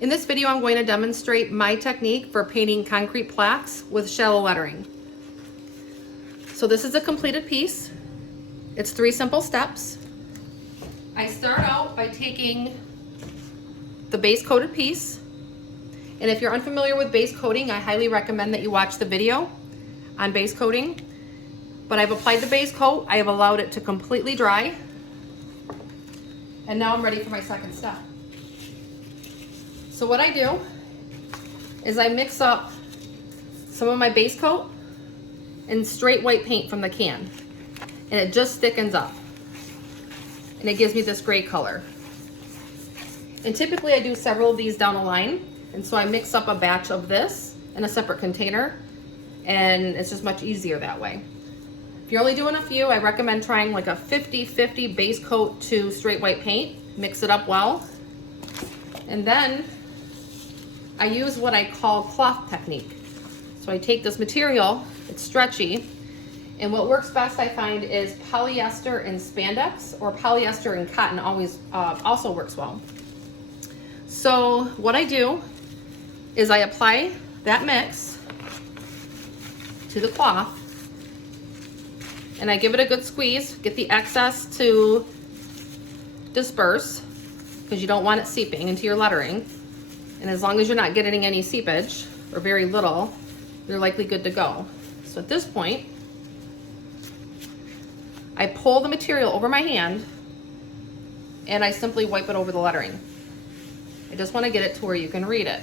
In this video, I'm going to demonstrate my technique for painting concrete plaques with shallow lettering. So this is a completed piece. It's 3 simple steps. I start out by taking the base coated piece. And if you're unfamiliar with base coating, I highly recommend that you watch the video on base coating. But I've applied the base coat, I have allowed it to completely dry. And now I'm ready for my second step. So what I do is I mix up some of my base coat and straight white paint from the can. And it just thickens up. And it gives me this gray color. And typically I do several of these down a line. And so I mix up a batch of this in a separate container. And it's just much easier that way. If you're only doing a few, I recommend trying like a 50-50 base coat to straight white paint. Mix it up well. And then I use what I call cloth technique. So I take this material, it's stretchy, and what works best I find is polyester and spandex, or polyester and cotton always also works well. So what I do is I apply that mix to the cloth and I give it a good squeeze, get the excess to disperse because you don't want it seeping into your lettering. And as long as you're not getting any seepage, or very little, you're likely good to go. So at this point, I pull the material over my hand and I simply wipe it over the lettering. I just want to get it to where you can read it.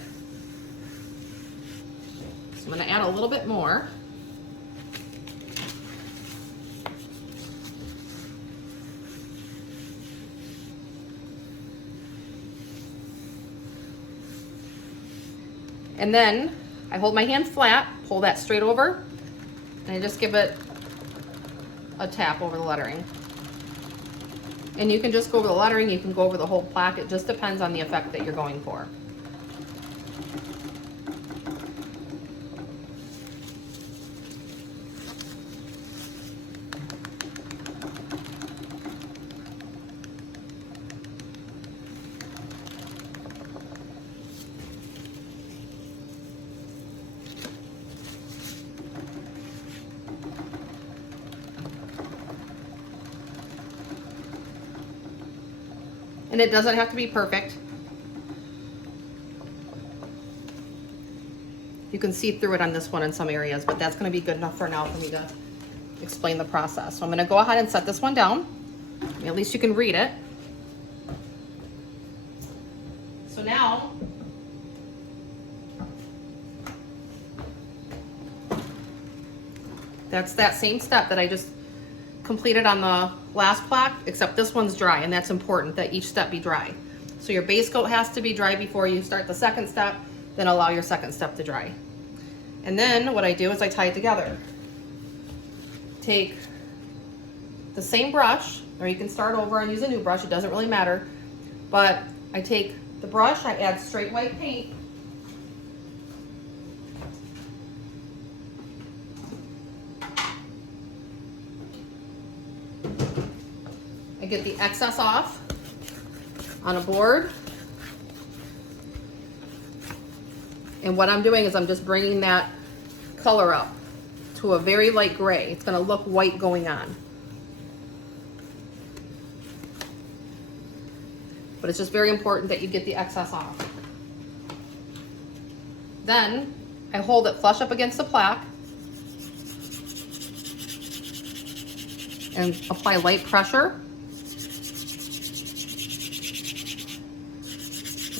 So I'm going to add a little bit more. And then I hold my hand flat, pull that straight over, and I just give it a tap over the lettering. And you can just go over the lettering, you can go over the whole plaque, it just depends on the effect that you're going for. And it doesn't have to be perfect. You can see through it on this one in some areas, but that's going to be good enough for now for me to explain the process. So I'm going to go ahead and set this one down. At least you can read it. So now, that's that same step that I just completed on the last plaque, except this one's dry, and that's important that each step be dry. So your base coat has to be dry before you start the second step, then allow your second step to dry. And then what I do is I tie it together. Take the same brush, or you can start over and use a new brush, it doesn't really matter, but I take the brush, I add straight white paint, I get the excess off on a board. And what I'm doing is I'm just bringing that color up to a very light gray. It's going to look white going on. But it's just very important that you get the excess off. Then I hold it flush up against the plaque and apply light pressure.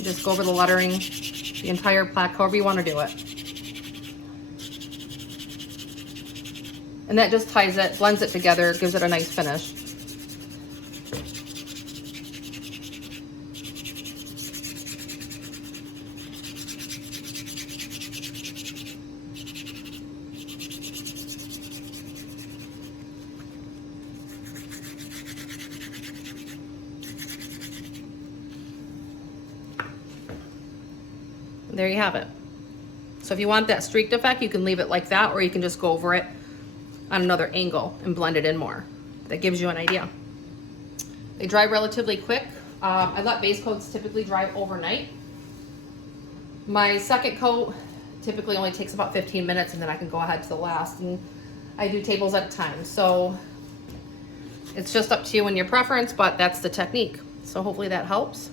Just go over the lettering, the entire plaque, however you want to do it. And that just ties it, blends it together, gives it a nice finish. There you have it. So if you want that streaked effect, you can leave it like that, or you can just go over it on another angle and blend it in more. That gives you an idea. They dry relatively quick. I let base coats typically dry overnight. My second coat typically only takes about 15 minutes, and then I can go ahead to the last, and I do tables at a time. So it's just up to you and your preference, but that's the technique. So hopefully that helps.